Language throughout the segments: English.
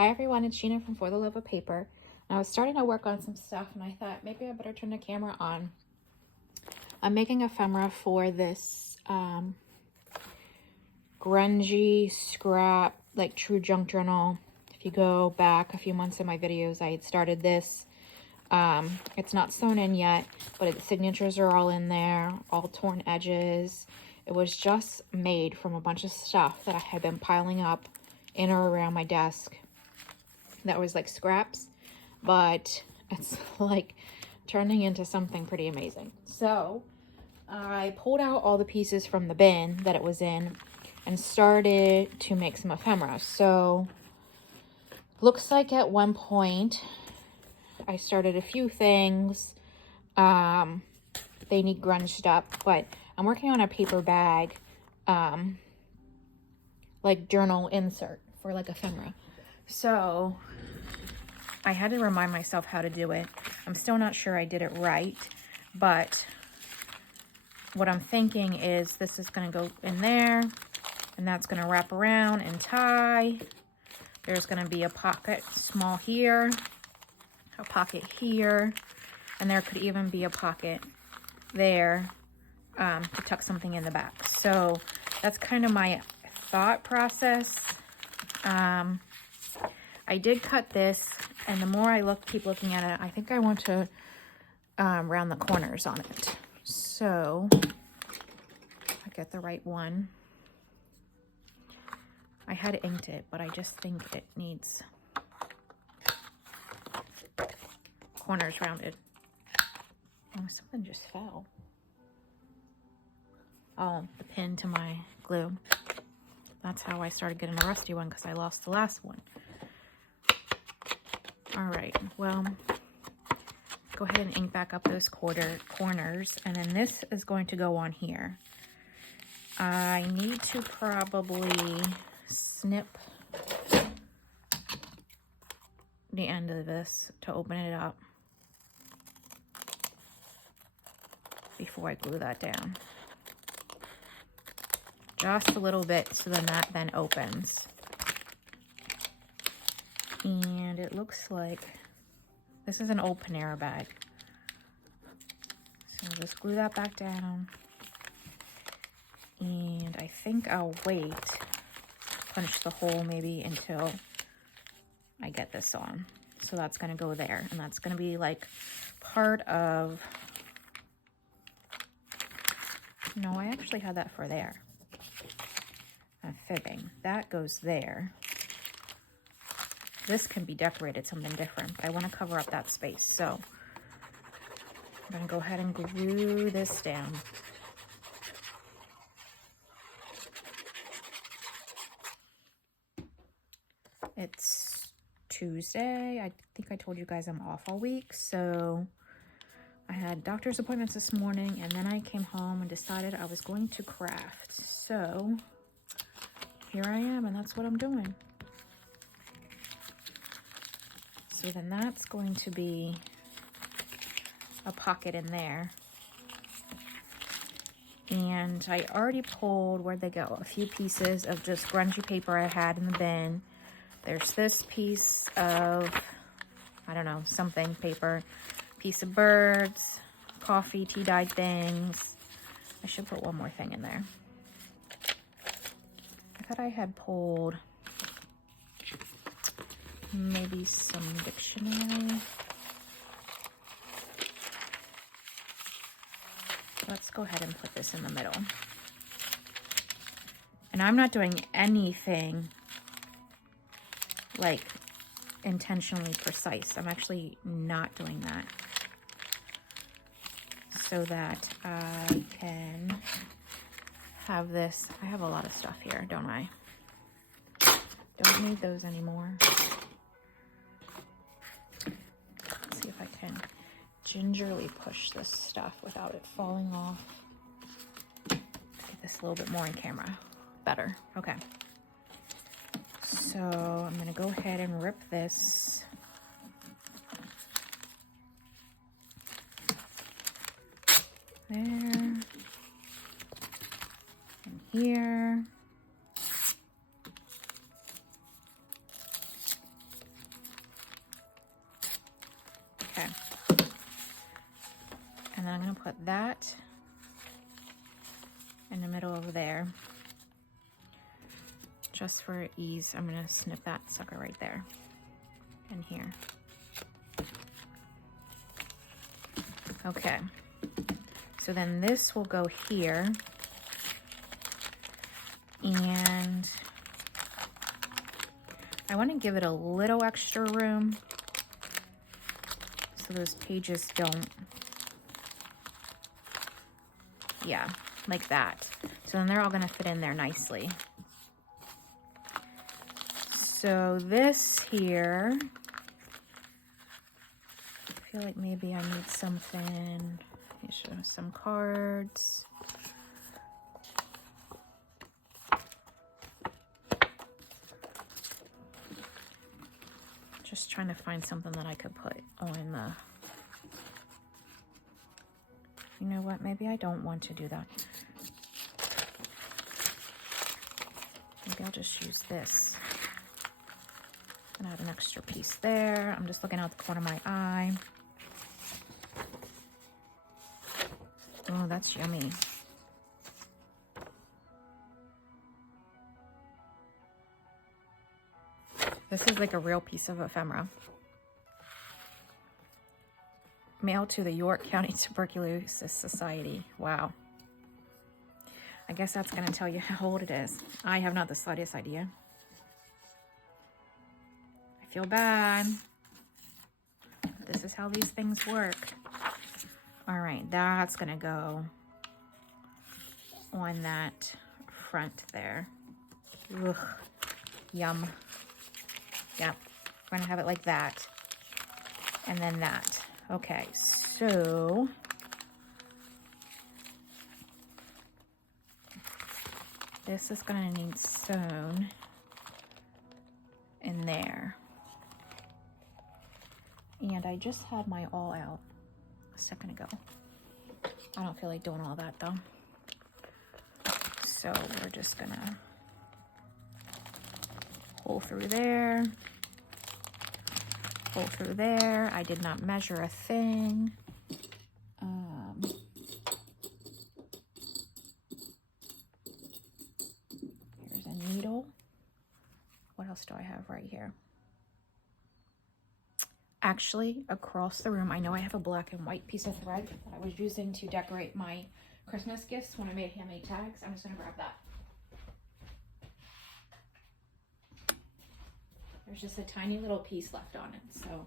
Hi everyone, it's Gina from For the Love of Paper. I was starting to work on some stuff and I thought maybe I better turn the camera on. I'm making ephemera for this grungy scrap, like true junk journal. If you go back a few months in my videos, I had started this. It's not sewn in yet, but the signatures are all in there, all torn edges. It was just made from a bunch of stuff that I had been piling up in or around my desk. That was like scraps, but it's like turning into something pretty amazing. So I pulled out all the pieces from the bin that it was in and started to make some ephemera. So looks like at one point I started a few things. They need grunged up, but I'm working on a paper bag, like journal insert for like ephemera. So I had to remind myself how to do it. I'm still not sure I did it right, but what I'm thinking is this is going to go in there, and that's going to wrap around and tie. There's going to be a pocket small here, a pocket here, and there could even be a pocket there to tuck something in the back. So that's kind of my thought process. I did cut this, and the more I keep looking at it, I think I want to round the corners on it. So I get the right one. I had inked it, but I just think it needs corners rounded. Oh, something just fell. Oh, the pin to my glue. That's how I started getting a rusty one, because I lost the last one. All right, well, go ahead and ink back up those corners, and then this is going to go on here. I need to probably snip the end of this to open it up before I glue that down. Just a little bit, so then that then opens. And it looks like this is an old Ephemera bag. So I'll just glue that back down. And I think I'll wait, punch the hole maybe until I get this on. So that's going to go there. And that's going to be like part of... No, I actually had that for there. Fibbing. That goes there. This can be decorated something different, but I want to cover up that space. So I'm going to go ahead and glue this down. It's Tuesday. I think I told you guys I'm off all week. So I had doctor's appointments this morning, and then I came home and decided I was going to craft. So here I am, and that's what I'm doing. So then that's going to be a pocket in there. And I already pulled, where'd they go? A few pieces of just grungy paper I had in the bin. There's this piece of, I don't know, something paper. Piece of birds, coffee, tea-dyed things. I should put one more thing in there. I thought I had pulled maybe some dictionary. Let's go ahead and put this in the middle. And I'm not doing anything like intentionally precise. I'm actually not doing that, so that I can have this. I have a lot of stuff here, don't I? Don't need those anymore. Let's see if I can gingerly push this stuff without it falling off. Get this a little bit more in camera. Better. Okay. So I'm going to go ahead and rip this. There. And here. And then I'm going to put that in the middle of there. Just for ease, I'm going to snip that sucker right there and here. Okay. So then this will go here. And I want to give it a little extra room so those pages don't, yeah, like that. So then they're all going to fit in there nicely. So this here, I feel like maybe I need something, some cards. Just trying to find something that I could put on the, you know what, maybe I don't want to do that. Maybe I'll just use this. And add an extra piece there. I'm just looking out the corner of my eye. Oh, that's yummy. This is like a real piece of ephemera. Mailed to the York County Tuberculosis Society. Wow. I guess that's going to tell you how old it is. I have not the slightest idea. I feel bad. This is how these things work. All right, that's going to go on that front there. Ugh, yum. Yep, we're going to have it like that. And then that. Okay, so this is going to need sewn in there. And I just had my all out a second ago. I don't feel like doing all that though. So we're just going to pull through there. Pull through there. I did not measure a thing. Here's a needle. What else do I have right here? Actually, across the room, I know I have a black and white piece of thread that I was using to decorate my Christmas gifts when I made handmade tags. I'm just going to grab that. There's just a tiny little piece left on it, so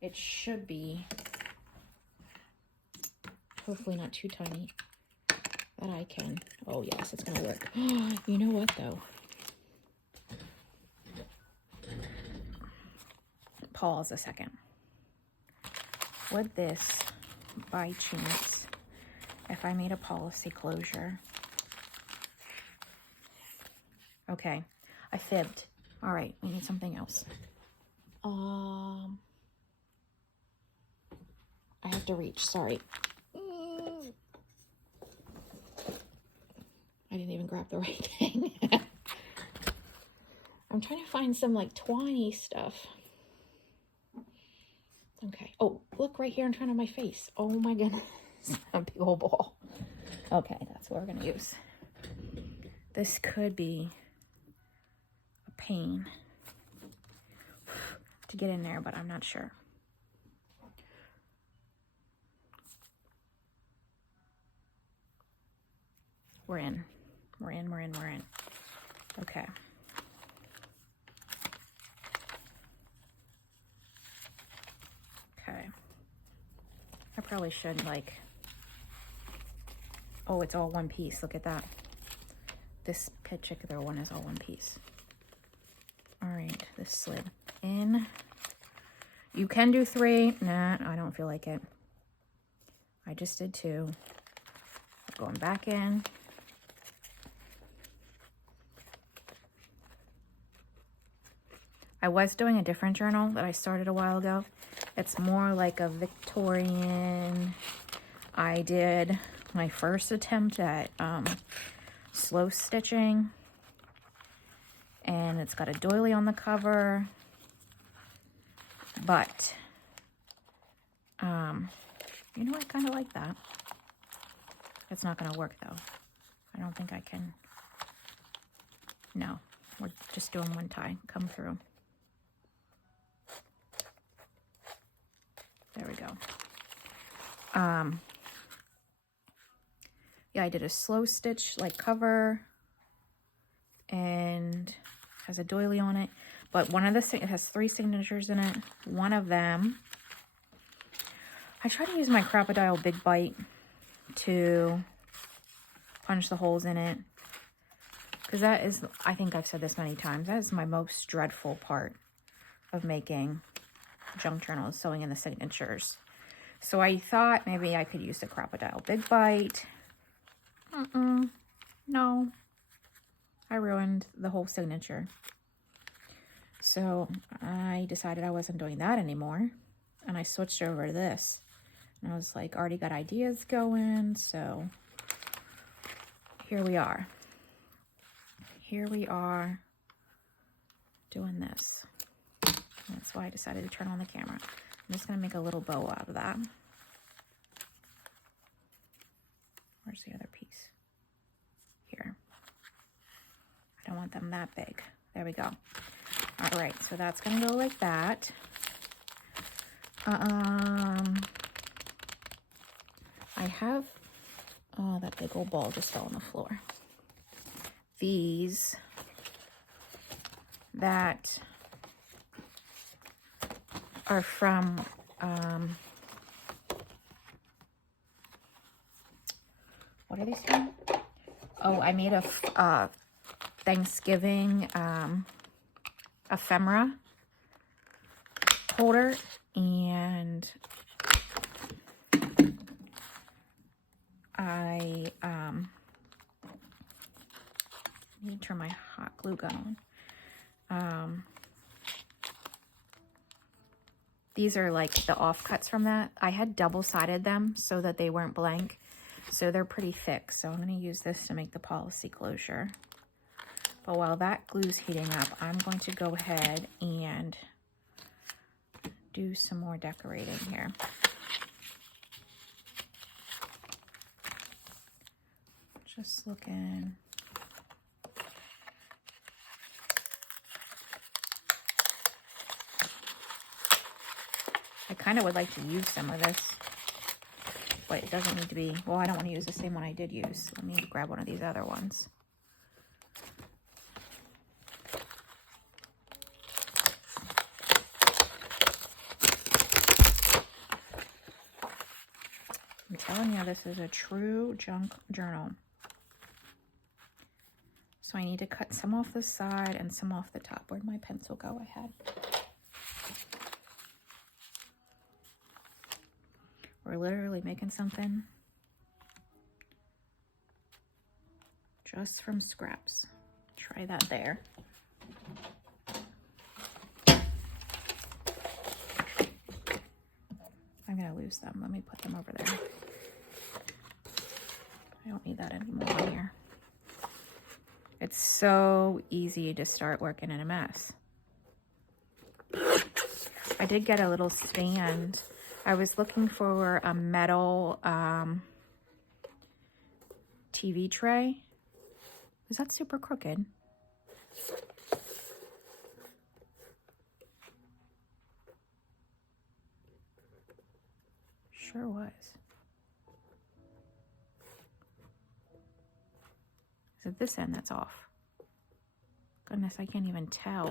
it should be hopefully not too tiny that I can. Oh yes, it's gonna work. You know what though? Pause a second. Would this, by chance, if I made a policy closure? Okay, I fibbed. All right, we need something else. I have to reach, sorry. I didn't even grab the right thing. I'm trying to find some like twiny stuff. Okay, oh, look right here in front of my face. Oh my goodness, a big old ball. Okay, that's what we're gonna use. This could be pain to get in there, but I'm not sure. We're in. Okay. Okay. I probably should like, oh, it's all one piece. Look at that. This particular one is all one piece. All right, this slid in. You can do 3. Nah, I don't feel like it. I just did 2. Going back in. I was doing a different journal that I started a while ago. It's more like a Victorian. I did my first attempt at slow stitching. And it's got a doily on the cover, but You know, I kind of like that. It's not going to work, though. I don't think I can. No, we're just doing one tie. Come through. There we go. Yeah, I did a slow stitch like cover and has a doily on it. But one of the, it has 3 signatures in it. One of them, I try to use my Crocodile Big Bite to punch the holes in it. Because that is, I think I've said this many times, that is my most dreadful part of making junk journals, sewing in the signatures. So I thought maybe I could use the Crocodile Big Bite. No. I ruined the whole signature. So I decided I wasn't doing that anymore. And I switched over to this. And I was like, already got ideas going. So here we are. Here we are doing this. That's why I decided to turn on the camera. I'm just going to make a little bow out of that. Where's the other piece? Here. I don't want them that big. There we go. All right, so that's going to go like that. I have, oh, that big old ball just fell on the floor. These that are from, what are these from? Oh, I made a Thanksgiving ephemera holder, and I need to turn my hot glue gun on. These are like the offcuts from that. I had double-sided them so that they weren't blank. So they're pretty thick. So I'm going to use this to make the policy closure. But while that glue's heating up, I'm going to go ahead and do some more decorating here. Just looking. I kind of would like to use some of this, but it doesn't need to be, well, I don't want to use the same one I did use. Let me grab one of these other ones. I'm telling you, this is a true junk journal. So I need to cut some off the side and some off the top. Where'd my pencil go? I had. We're literally making something just from scraps. Try that there. I'm gonna lose them. Let me put them over there. I don't need that anymore in here. It's so easy to start working in a mess. I did get a little stand. I was looking for a metal TV tray. Was that super crooked? Sure was. Is it this end that's off? Goodness, I can't even tell.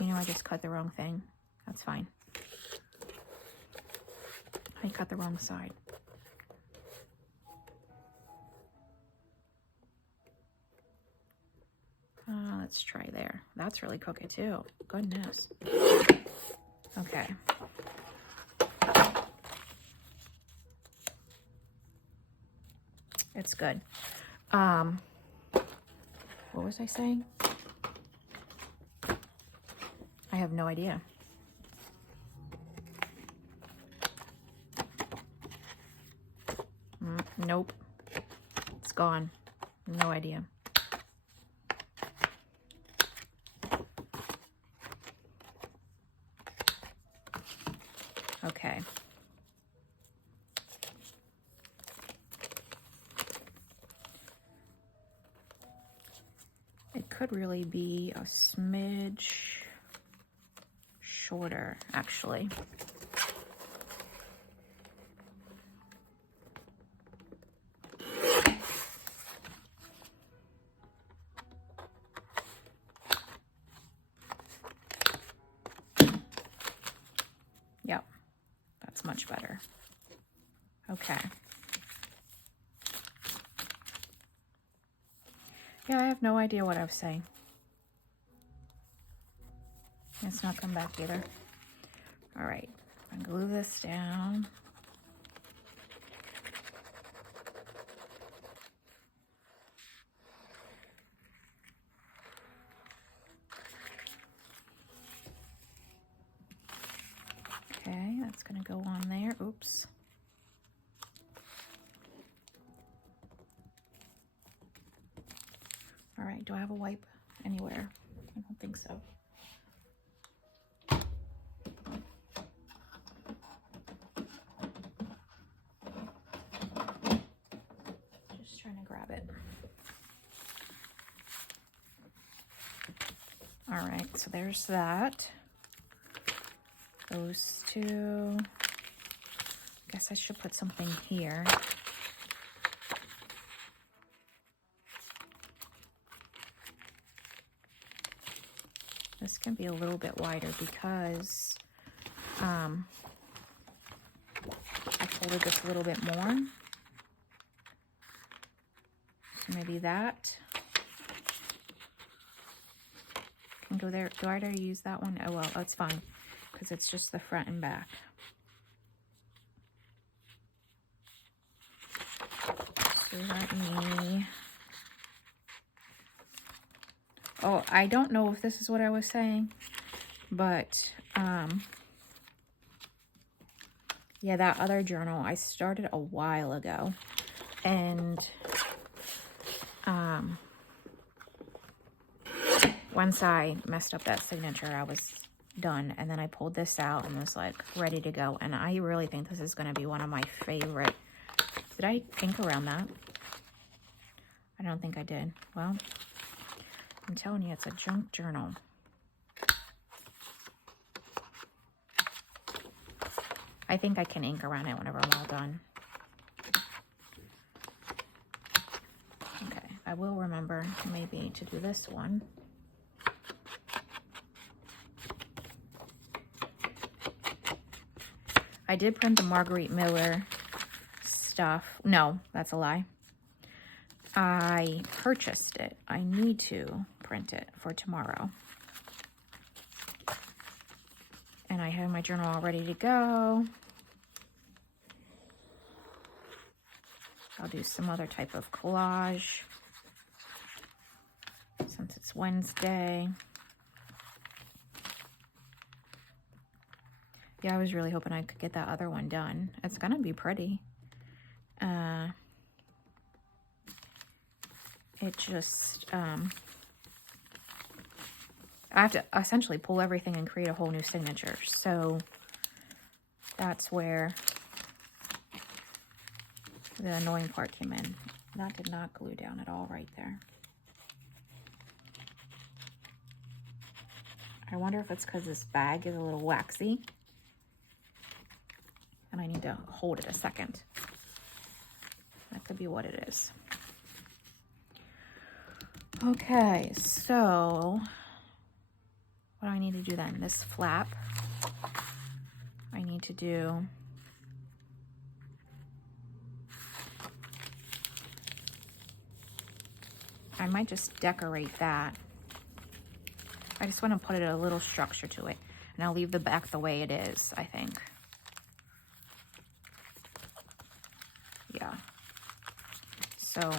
You know, I just cut the wrong thing. That's fine. I cut the wrong side. Let's try there. That's really crooked too. Goodness. Okay. It's good. What was I saying? I have no idea. Nope. It's gone. No idea. Okay. could really be a smidge shorter, actually. Yep, that's much better. Okay. Yeah, I have no idea what I was saying. It's not come back either. All right, I'm gonna glue this down. Okay, that's gonna go on there. Oops. All right, do I have a wipe anywhere? I don't think so. Just trying to grab it. All right, so there's that. Those two. I guess I should put something here. This can be a little bit wider because I folded this a little bit more. So maybe that can go there. Do I already use that one? Oh well, that's fine because it's just the front and back. So let me... Oh, I don't know if this is what I was saying, but yeah, that other journal I started a while ago, and once I messed up that signature, I was done, and then I pulled this out and was like ready to go, and I really think this is going to be one of my favorite. Did I ink around that? I don't think I did. Well, I'm telling you, it's a junk journal. I think I can ink around it whenever I'm all done. Okay, I will remember maybe to do this one. I did print the Marguerite Miller stuff. No, that's a lie. I purchased it. I need to print it for tomorrow. And I have my journal all ready to go. I'll do some other type of collage since it's Wednesday. Yeah, I was really hoping I could get that other one done. It's gonna be pretty. It just, I have to essentially pull everything and create a whole new signature. So that's where the annoying part came in. That did not glue down at all right there. I wonder if it's because this bag is a little waxy and I need to hold it a second. That could be what it is. Okay, so what do I need to do then? This flap, I need to do I might just decorate that. I just want to put a little structure to it. And I'll leave the back the way it is, I think. Yeah. So,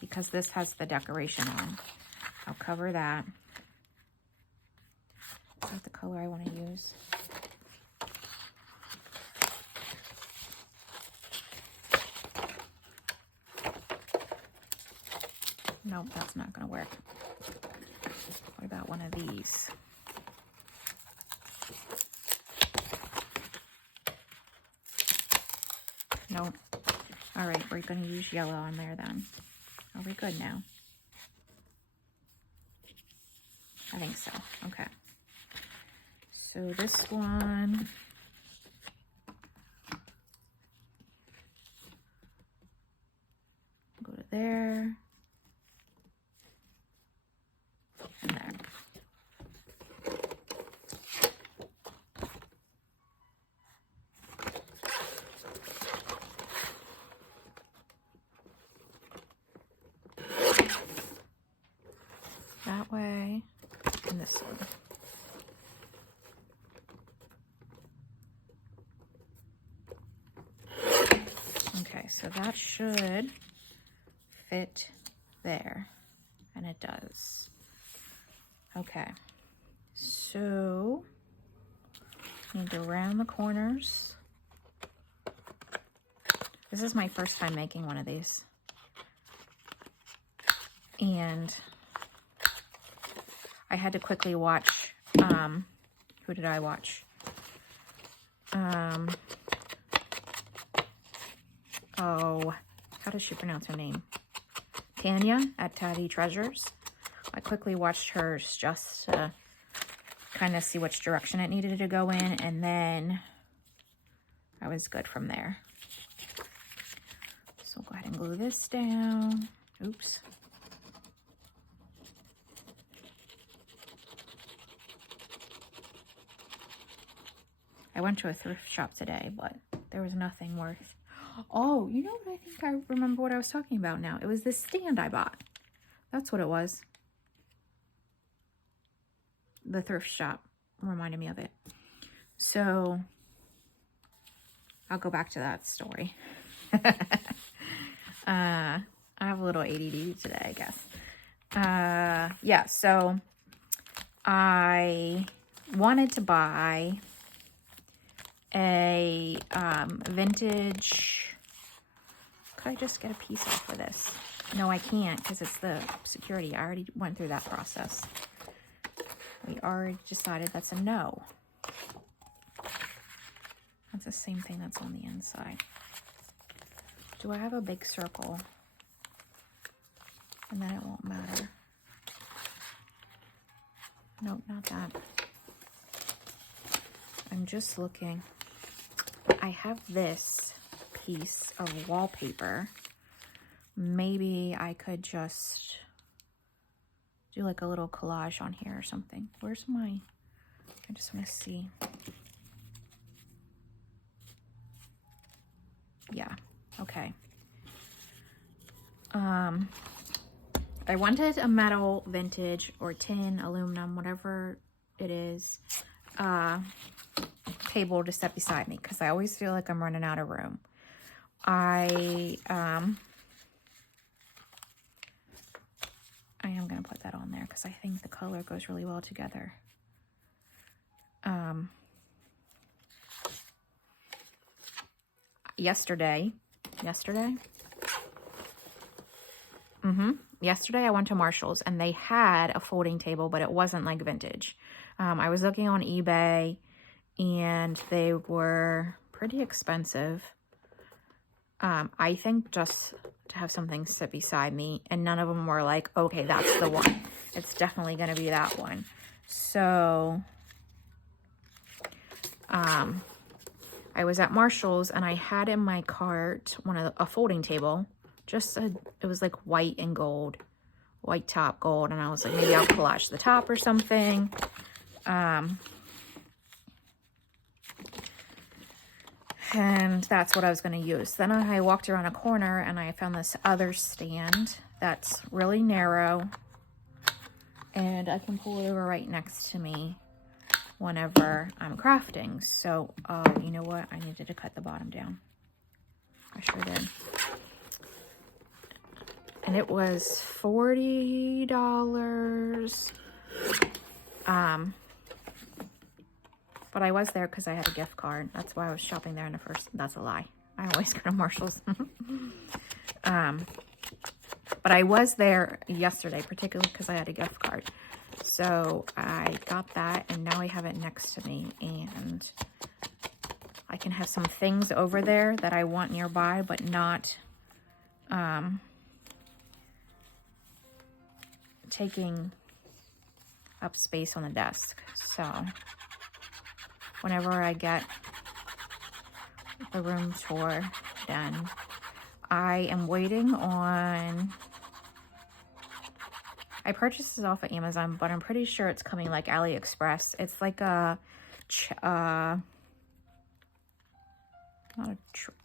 because this has the decoration on, I'll cover that. Is that the color I want to use? Nope, that's not going to work. What about one of these? Nope. All right, we're going to use yellow on there then. Are we good now? I think so. Okay. So this one, go to there, and there. That way, and this one. Okay, so that should fit there, and it does. Okay, so need to round the corners. This is my first time making one of these, and I had to quickly watch, who did I watch? Oh, how does she pronounce her name? Tanya at Tatty Treasures. I quickly watched hers just to kind of see which direction it needed to go in, and then I was good from there. So go ahead and glue this down. Oops. I went to a thrift shop today, but there was nothing worth. Oh, you know what? I think I remember what I was talking about now. It was this stand I bought. That's what it was. The thrift shop reminded me of it. So I'll go back to that story. I have a little ADD today, I guess. Yeah, so I wanted to buy a vintage. Could I just get a piece off of this? No, I can't, because it's the security. I already went through that process. We already decided that's a no. That's the same thing that's on the inside. Do I have a big circle? And then it won't matter. Nope, not that. I'm just looking. I have this piece of wallpaper. Maybe I could just do like a little collage on here or something. Where's my, I just want to see. Yeah, okay. I wanted a metal, vintage, or tin, aluminum, whatever it is, table to set beside me, because I always feel like I'm running out of room. I am going to put that on there because I think the color goes really well together. Yesterday, I went to Marshall's and they had a folding table, but it wasn't like vintage. I was looking on eBay and they were pretty expensive. I think just to have something sit beside me, and none of them were like, okay, that's the one. It's definitely going to be that one. So, I was at Marshall's and I had in my cart a folding table. It was like white and gold, white top, gold. And I was like, maybe I'll collage the top or something. And that's what I was going to use. Then I walked around a corner and I found this other stand that's really narrow. And I can pull it over right next to me whenever I'm crafting. So, you know what? I needed to cut the bottom down. I sure did. And it was $40. But I was there because I had a gift card. That's why I was shopping there in the first. That's a lie. I always go to Marshall's. But I was there yesterday, particularly because I had a gift card. So I got that, and now I have it next to me. And I can have some things over there that I want nearby, but not taking up space on the desk. So whenever I get the room tour done, I am waiting on, I purchased this off of Amazon, but I'm pretty sure it's coming like AliExpress. It's like a,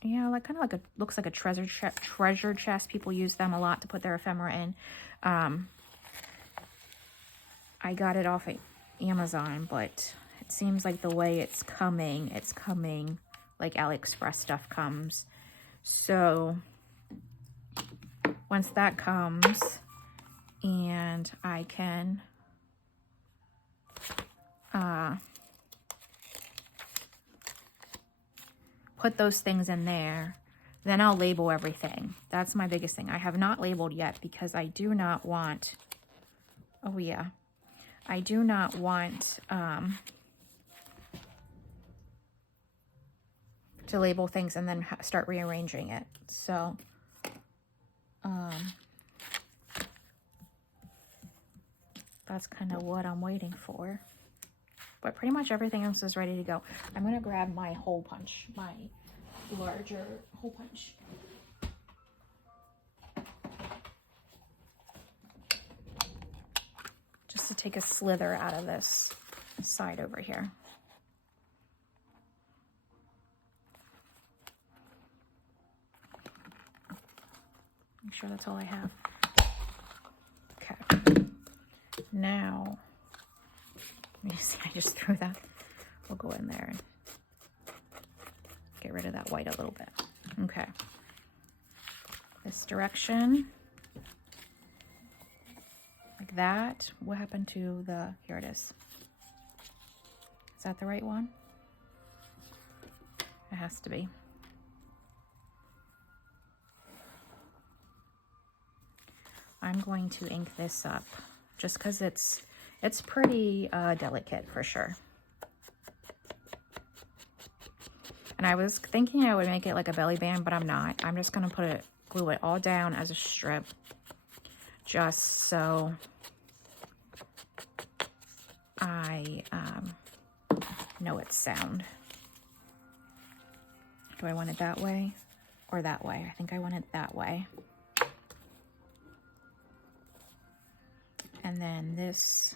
yeah, like kind of like a, looks like a treasure chest. People use them a lot to put their ephemera in. I got it off of Amazon, but it seems like the way it's coming like AliExpress stuff comes. So once that comes and I can put those things in there, then I'll label everything. That's my biggest thing. I have not labeled yet because I do not want, oh yeah, I do not want to label things and then start rearranging it. So that's kind of what I'm waiting for. But pretty much everything else is ready to go. I'm going to grab my hole punch, my larger hole punch. Just to take a slither out of this side over here. Make sure that's all I have. Okay. Now, let me see, I just threw that. We'll go in there and get rid of that white a little bit. Okay. This direction. Like that. What happened to the, here it is. Is that the right one? It has to be. I'm going to ink this up just because it's pretty delicate for sure. And I was thinking I would make it like a belly band, but I'm not. I'm just going to glue it all down as a strip just so I know its sound. Do I want it that way or that way? I think I want it that way. And then this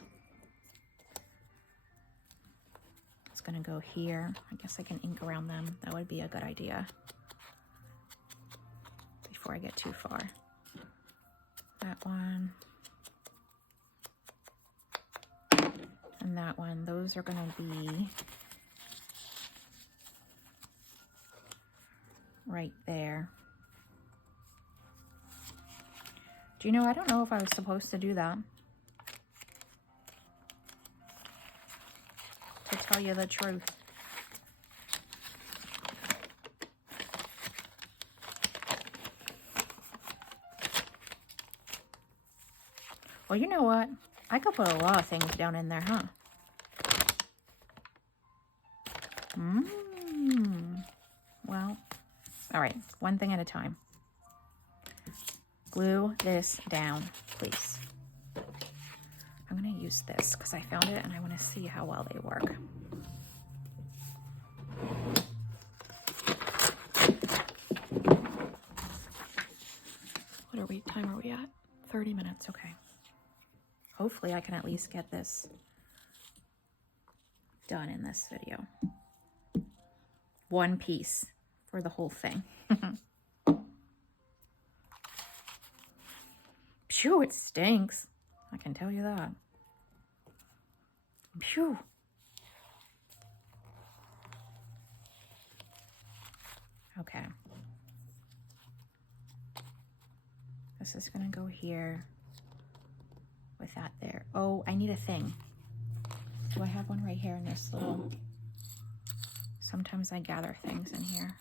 is going to go here. I guess I can ink around them. That would be a good idea before I get too far. That one. And that one. Those are going to be right there. Do you know, I don't know if I was supposed to do that. To tell you the truth. Well, you know what? I could put a lot of things down in there, huh? Well, all right. One thing at a time. Glue this down, please. I'm going to use this because I found it and I want to see how well they work. What time are we at? 30 minutes, okay. Hopefully I can at least get this done in this video. One piece for the whole thing. Phew, it stinks. I can tell you that. Phew. Okay. This is gonna go here with that there. Oh, I need a thing. Do I have one right here in this little... Sometimes I gather things in here.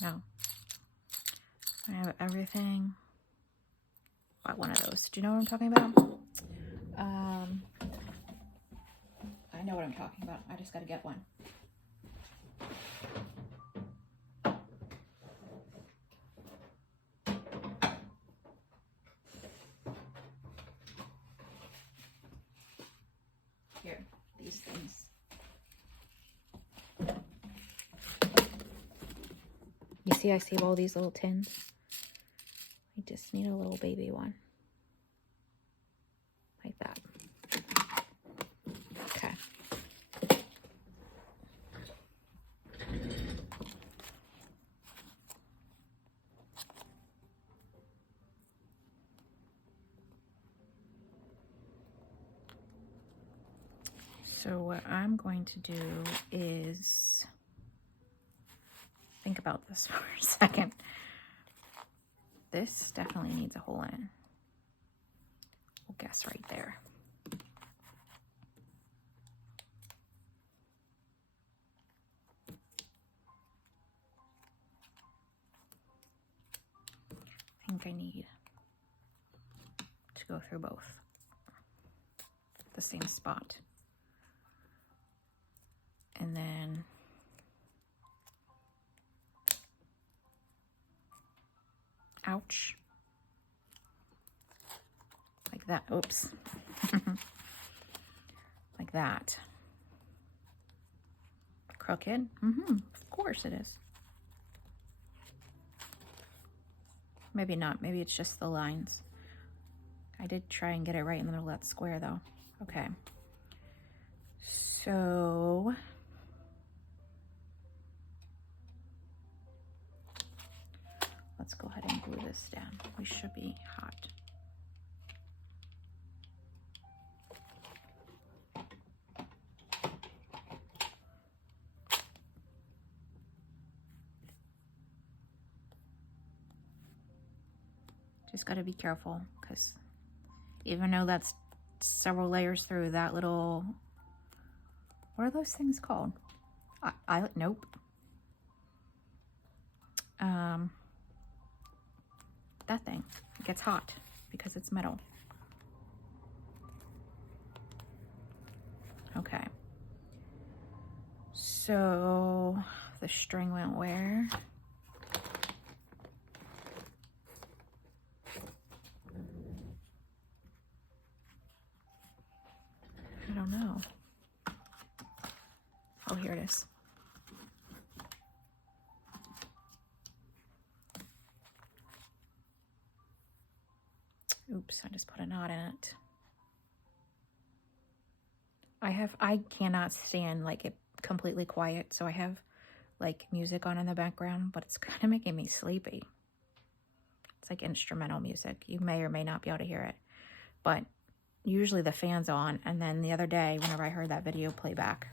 No. I have everything. Got one of those. Do you know what I'm talking about? I know what I'm talking about. I just gotta get one. Here, these things. You see, I save all these little tins. I just need a little baby one. Like that. Okay. So what I'm going to do is think about this for a second. This definitely needs a hole in it. We'll guess right there. I think I need to go through both at the same spot. And then ouch. Like that. Oops. Like that. Crooked? Of course it is. Maybe not. Maybe it's just the lines. I did try and get it right in the middle of that square though. Okay. So let's go ahead and glue this down. We should be hot. Just got to be careful because even though that's several layers through, that little, what are those things called? Nope. That thing, it gets hot because it's metal. Okay. So the string went where? I don't know. Oh, here it is. Oops, I just put a knot in it. I cannot stand like it completely quiet, so I have like music on in the background, but it's kind of making me sleepy. It's like instrumental music. You may or may not be able to hear it, but usually the fan's on, and then the other day whenever I heard that video playback,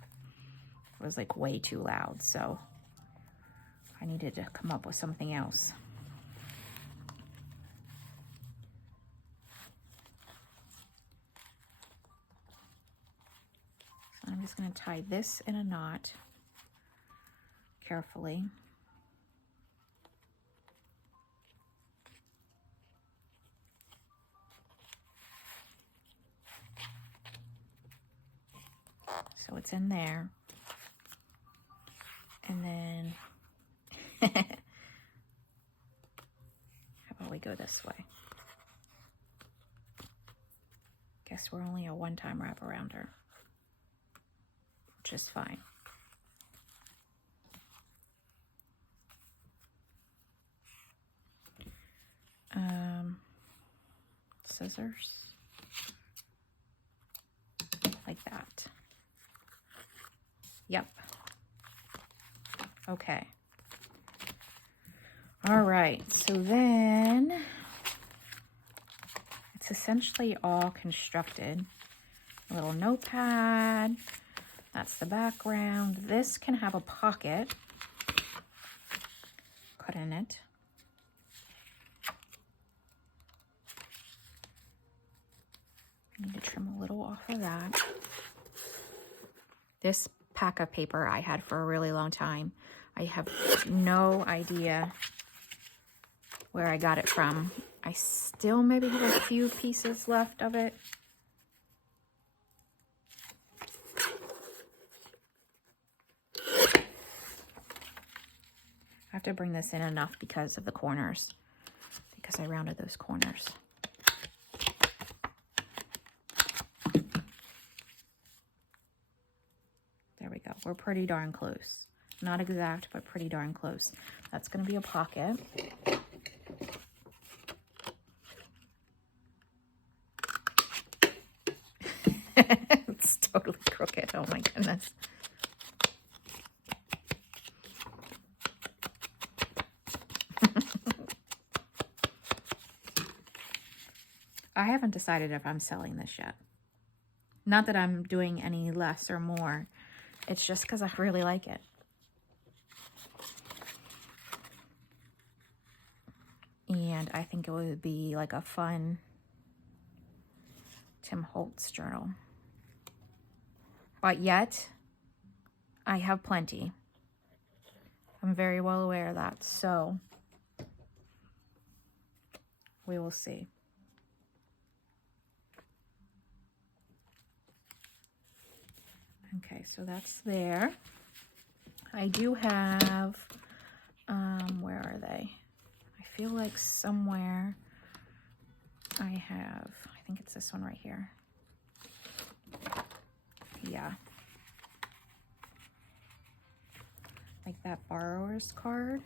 it was like way too loud, so I needed to come up with something else. So I'm just going to tie this in a knot carefully. So it's in there. And then, how about we go this way? Guess we're only a one-time wrap around her, which is fine. Scissors, like that. Yep. Okay. All right, so then it's essentially all constructed. A little notepad, that's the background. This can have a pocket cut in it. I need to trim a little off of that. This pack of paper I had for a really long time. I have no idea where I got it from. I still maybe have a few pieces left of it. I have to bring this in enough because of the corners, because I rounded those corners. we're pretty darn close. Not exact, but pretty darn close. That's going to be a pocket. It's totally crooked. Oh my goodness. I haven't decided if I'm selling this yet. Not that I'm doing any less or more. It's just because I really like it. And I think it would be like a fun Tim Holtz journal. But yet, I have plenty. I'm very well aware of that. So, we will see. Okay, so that's there. I do have, where are they? I feel like somewhere I think it's this one right here. Yeah. Like that borrower's card.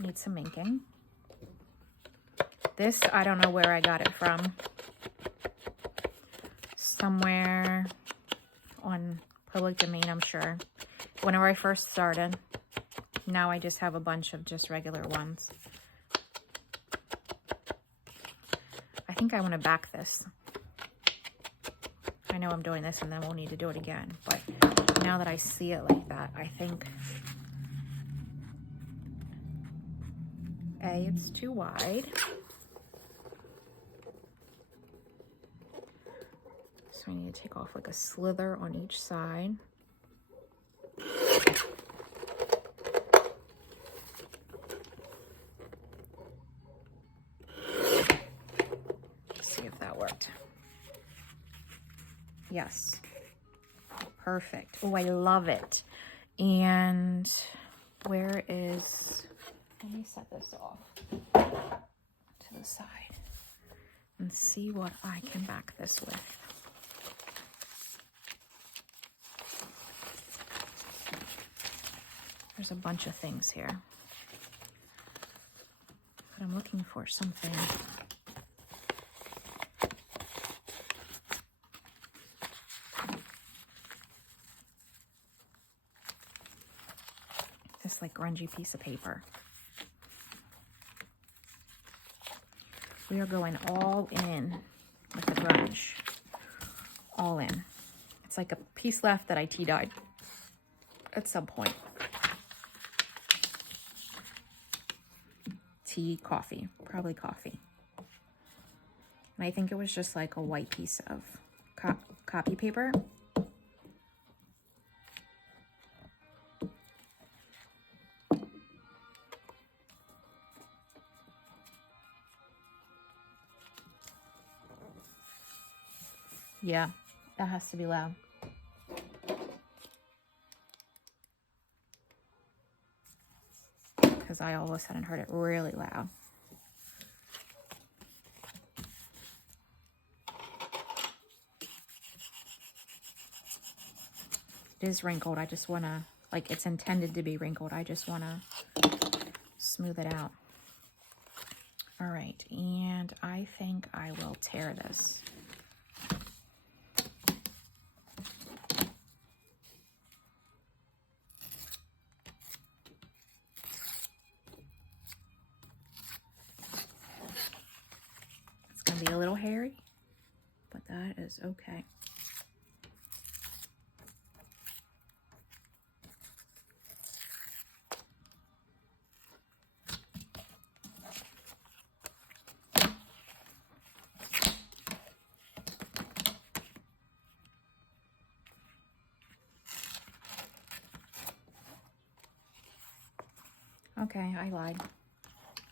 Needs some inking. This, I don't know where I got it from. Somewhere on public domain, I'm sure. Whenever I first started. Now I just have a bunch of just regular ones. I think I want to back this. I know I'm doing this and then we'll need to do it again. But now that I see it like that, I think A, it's too wide. So I need to take off like a slither on each side. Let's see if that worked. Yes. Perfect. Oh, I love it. And where is, let me set this off to the side and see what I can back this with. There's a bunch of things here, but I'm looking for something. This like grungy piece of paper. We are going all in with the grunge. All in. It's like a piece left that I tea dyed at some point. Tea, coffee, probably coffee. And I think it was just like a white piece of copy paper. Yeah, that has to be loud. Because I all of a sudden heard it really loud. It is wrinkled. I just want to, like, it's intended to be wrinkled. I just want to smooth it out. All right, and I think I will tear this. Be a little hairy, but that is okay. Okay, I lied.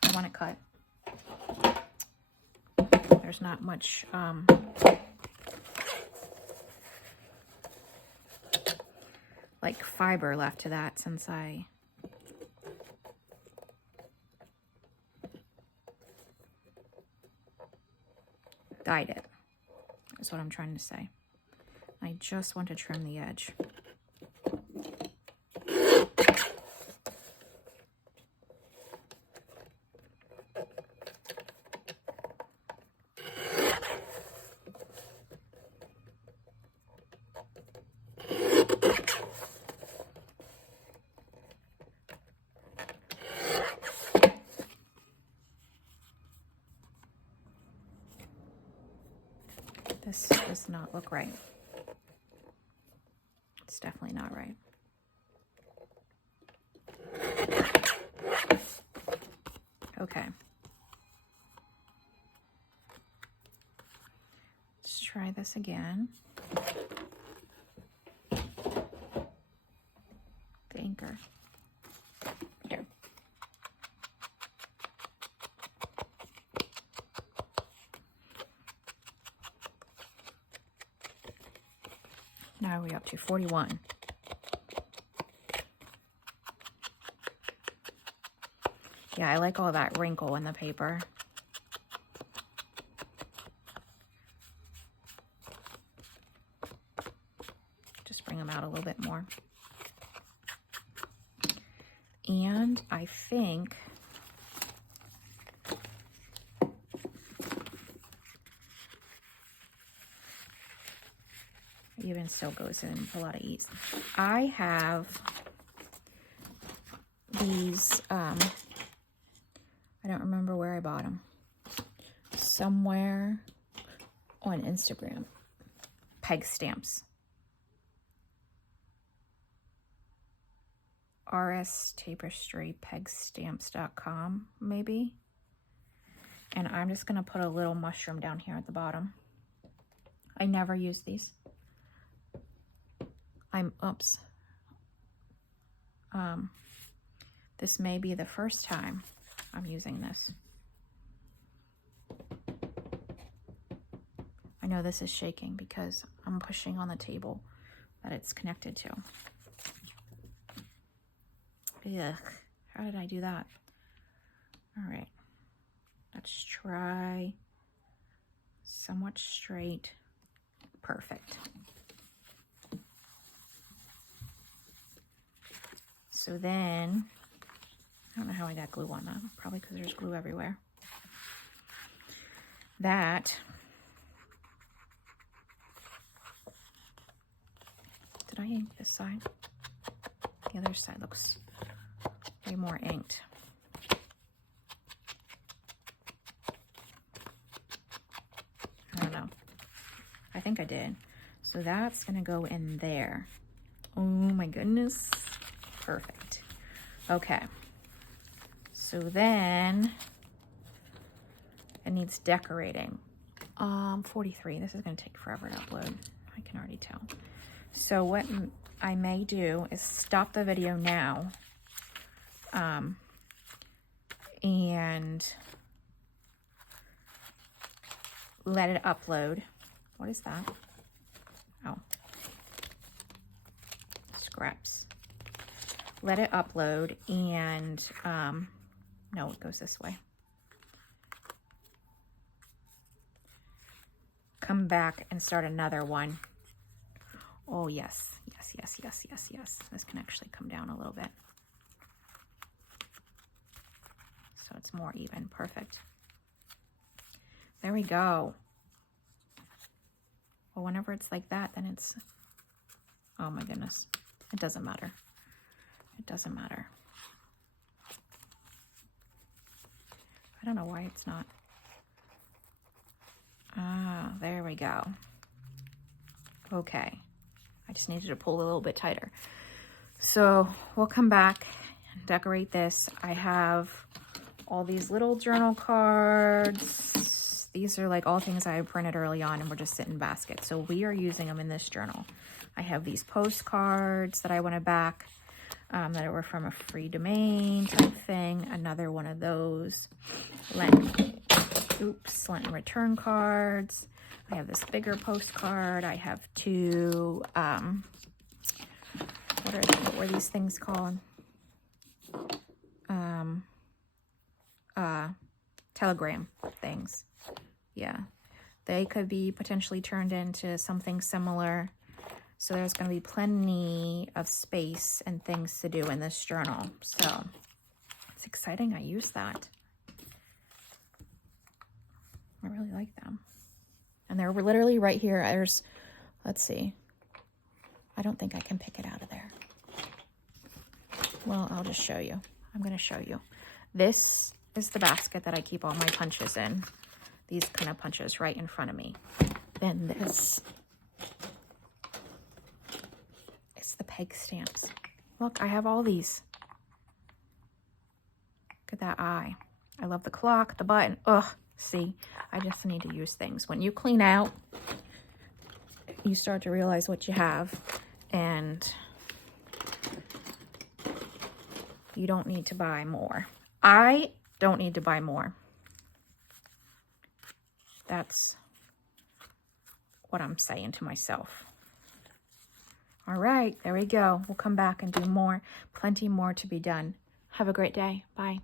I want it cut. There's not much like fiber left to that since I dyed it, is what I'm trying to say. I just want to trim the edge. This does not look right. It's definitely not right. Okay. Let's try this again. The inker. Here. Now we're up to 41. Yeah, I like all that wrinkle in the paper. Just bring them out a little bit more. And I think even still goes in with a lot of ease. I have these, I don't remember where I bought them. Somewhere on Instagram. Peg stamps. rstapestrypegstamps.com maybe. And I'm just going to put a little mushroom down here at the bottom. I never use these. This may be the first time I'm using this. I know this is shaking because I'm pushing on the table that it's connected to. Ugh, how did I do that? All right, let's try somewhat straight. Perfect. So then, I don't know how I got glue on that. Probably because there's glue everywhere. That, did I ink this side? The other side looks way more inked. I don't know. I think I did. So that's gonna go in there. Oh my goodness. Perfect. Okay. So then it needs decorating. 43. This is gonna take forever to upload. I can already tell. So what I may do is stop the video now. And let it upload. What is that? Oh. Scraps. Let it upload and, no, it goes this way. Come back and start another one. Oh, yes. Yes, yes, yes, yes, yes. This can actually come down a little bit. So it's more even. Perfect. There we go. Well, whenever it's like that, then it's, oh my goodness. It doesn't matter. It doesn't matter. I don't know why it's not. Ah, there we go. Okay. I just needed to pull a little bit tighter. So we'll come back and decorate this. I have all these little journal cards. These are like all things I printed early on and were just sitting in baskets. So we are using them in this journal. I have these postcards that I want to back that were from a free domain type thing. Another one of those Lenten return cards. I have this bigger postcard. I have two, what were these things called? Telegram things. Yeah, they could be potentially turned into something similar. So there's going to be plenty of space and things to do in this journal. So it's exciting. I use that. I really like them. And they're literally right here. There's, let's see. I don't think I can pick it out of there. Well, I'll just show you. I'm going to show you. This is the basket that I keep all my punches in. These kind of punches right in front of me. Then this is the peg stamps. Look, I have all these. Look at that eye. I love the clock, the button. Ugh, see, I just need to use things. When you clean out, you start to realize what you have, and you don't need to buy more. I don't need to buy more. That's what I'm saying to myself. All right, there we go. We'll come back and do more. Plenty more to be done. Have a great day. Bye.